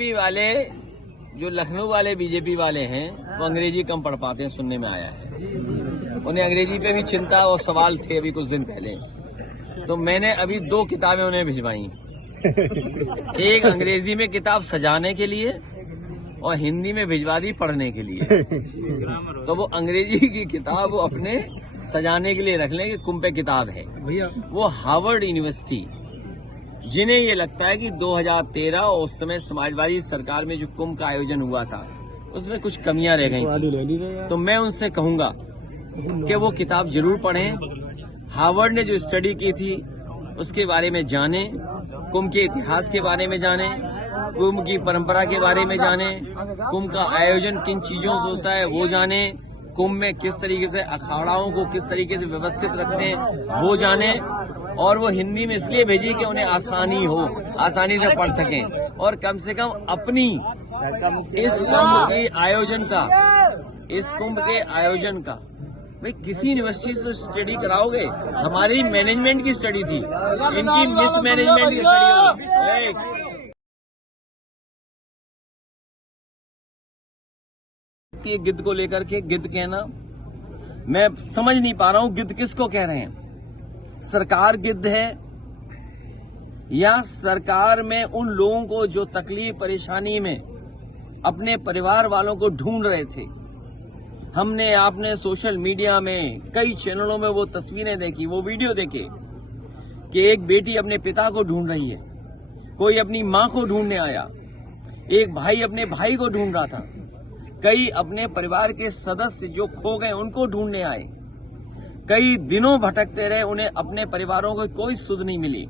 BJP वाले जो लखनऊ वाले बीजेपी वाले हैं वो अंग्रेजी कम पढ़ पाते हैं, सुनने में आया है। उन्हें अंग्रेजी पे भी चिंता और सवाल थे अभी कुछ दिन पहले, तो मैंने अभी 2 किताबें उन्हें भिजवाई। एक अंग्रेजी में किताब सजाने के लिए और हिंदी में भिजवा दी पढ़ने के लिए। तो वो अंग्रेजी की किताब वो अपने सजाने के लिए रख लें कि कुंभ पे किताब है। वो हार्वर्ड यूनिवर्सिटी, जिन्हें ये लगता है कि 2013 उस समय समाजवादी सरकार में जो कुंभ का आयोजन हुआ था उसमें कुछ कमियां रह गई थी, तो मैं उनसे कहूंगा कि वो किताब जरूर पढ़ें। हार्वर्ड ने जो स्टडी की थी उसके बारे में जाने, कुंभ के इतिहास के बारे में जाने, कुंभ की परंपरा के बारे में जाने, कुंभ का आयोजन किन चीजों से होता है वो जाने, कुंभ में किस तरीके से अखाड़ाओं को किस तरीके से व्यवस्थित रखते हैं वो जाने। और वो हिंदी में इसलिए भेजी कि उन्हें आसानी हो, आसानी से पढ़ सकें और कम से कम अपनी इस कुंभ के आयोजन का भाई किसी यूनिवर्सिटी से स्टडी कराओगे। हमारी मैनेजमेंट की स्टडी थी, इनकी मिसमैनेजमेंट की स्टडी हो। गिद्ध को लेकर के गिद्ध कहना, मैं समझ नहीं पा रहा हूं गिद्ध किसको कह रहे हैं। सरकार गिद्ध है या सरकार में उन लोगों को जो तकलीफ परेशानी में अपने परिवार वालों को ढूंढ रहे थे। हमने आपने सोशल मीडिया में कई चैनलों में वो तस्वीरें देखी, वो वीडियो देखे कि एक बेटी अपने पिता को ढूंढ रही है, कोई अपनी मां को ढूंढने आया, एक भाई अपने भाई को ढूंढ रहा था, कई अपने परिवार के सदस्य जो खो गए उनको ढूंढने आए, कई दिनों भटकते रहे, उन्हें अपने परिवारों को कोई सुध नहीं मिली।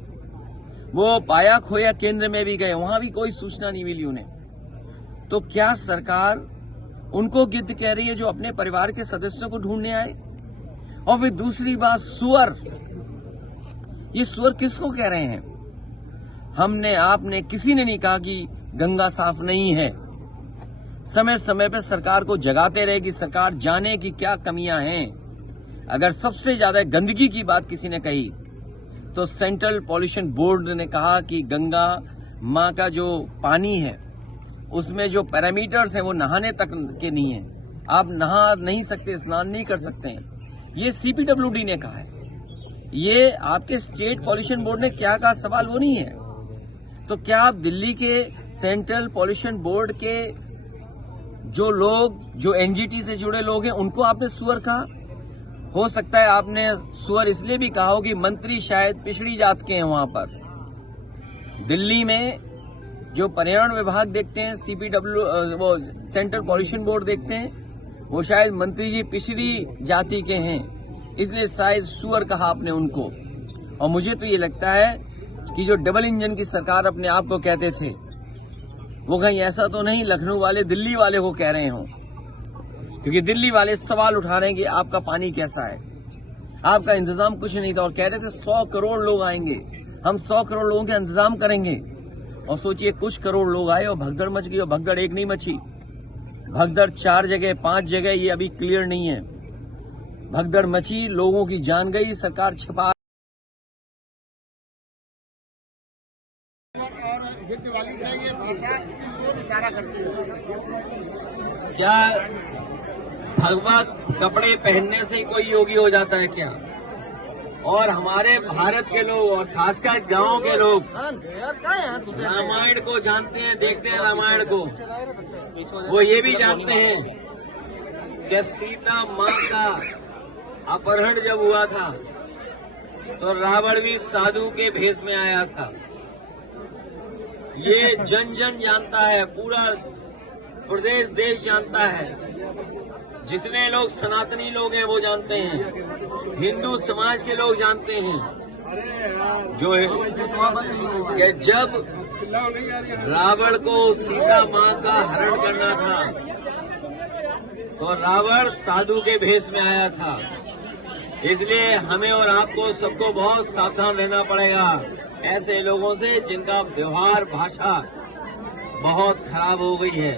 वो पाया खोया केंद्र में भी गए, वहां भी कोई सूचना नहीं मिली उन्हें। तो क्या सरकार उनको गिद्ध कह रही है जो अपने परिवार के सदस्यों को ढूंढने आए? और फिर दूसरी बात, सुअर, ये सुअर किसको कह रहे हैं? हमने आपने किसी ने नहीं कहा कि गंगा साफ नहीं है। समय समय पर सरकार को जगाते रहे कि सरकार जाने की क्या कमियां हैं। अगर सबसे ज्यादा गंदगी की बात किसी ने कही तो सेंट्रल पॉल्यूशन बोर्ड ने कहा कि गंगा माँ का जो पानी है उसमें जो पैरामीटर्स हैं वो नहाने तक के नहीं है, आप नहा नहीं सकते, स्नान नहीं कर सकते हैं। ये CPWD ने कहा है, ये आपके स्टेट पॉल्यूशन बोर्ड ने क्या कहा, सवाल वो नहीं है। तो क्या आप दिल्ली के सेंट्रल पॉल्यूशन बोर्ड के जो लोग जो NGT से जुड़े लोग हैं उनको आपने सुअर कहा? हो सकता है आपने सुअर इसलिए भी कहा हो कि मंत्री शायद पिछड़ी जात के हैं। वहां पर दिल्ली में जो पर्यावरण विभाग देखते हैं, वो सेंट्रल पॉल्यूशन बोर्ड देखते हैं, वो शायद मंत्री जी पिछड़ी जाति के हैं, इसलिए शायद सुअर कहा आपने उनको। और मुझे तो ये लगता है कि जो डबल इंजन की सरकार अपने आप को कहते थे वो कहीं ऐसा तो नहीं लखनऊ वाले दिल्ली वाले को कह रहे हों, क्योंकि दिल्ली वाले सवाल उठा रहे हैं कि आपका पानी कैसा है, आपका इंतजाम कुछ नहीं था। और कह रहे थे 100 करोड़ लोग आएंगे, हम 100 करोड़ लोगों का इंतजाम करेंगे। और सोचिए कुछ करोड़ लोग आए और भगदड़ मच गई। और भगदड़ एक नहीं मची, भगदड़ 4 जगह 5 जगह, ये अभी क्लियर नहीं है। भगदड़ मची, लोगों की जान गई, सरकार छिपा। ये भाषा किस ओर इशारा करती है? क्या भगवा कपड़े पहनने से कोई योगी हो जाता है क्या? और हमारे भारत के लोग और खासकर गांव के लोग रामायण को जानते हैं, देखते हैं रामायण को, वो ये भी जानते हैं कि सीता माँ का अपहरण जब हुआ था तो रावण भी साधु के भेष में आया था। ये जन जन जानता है, पूरा प्रदेश देश जानता है, जितने लोग सनातनी लोग हैं वो जानते हैं, हिंदू समाज के लोग जानते हैं जो है कि जब रावण को सीता माँ का हरण करना था तो रावण साधु के भेष में आया था। इसलिए हमें और आपको सबको बहुत सावधान रहना पड़ेगा ऐसे लोगों से जिनका व्यवहार भाषा बहुत खराब हो गई है,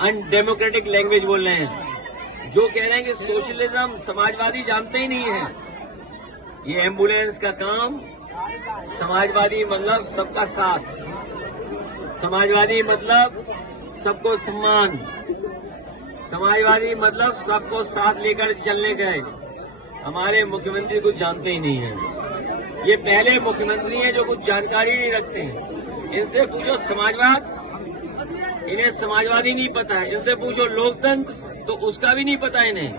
अनडेमोक्रेटिक लैंग्वेज बोल रहे हैं, जो कह रहे हैं कि सोशलिज्म समाजवादी जानते ही नहीं है। ये एम्बुलेंस का काम समाजवादी मतलब सबका साथ, समाजवादी मतलब सबको सम्मान, समाजवादी मतलब सबको साथ लेकर चलने का है। हमारे मुख्यमंत्री कुछ जानते ही नहीं है। ये पहले मुख्यमंत्री हैं जो कुछ जानकारी नहीं रखते हैं। इनसे पूछो समाजवाद, इन्हें समाजवादी नहीं पता है। इनसे पूछो लोकतंत्र, तो उसका भी नहीं पता इन्हें।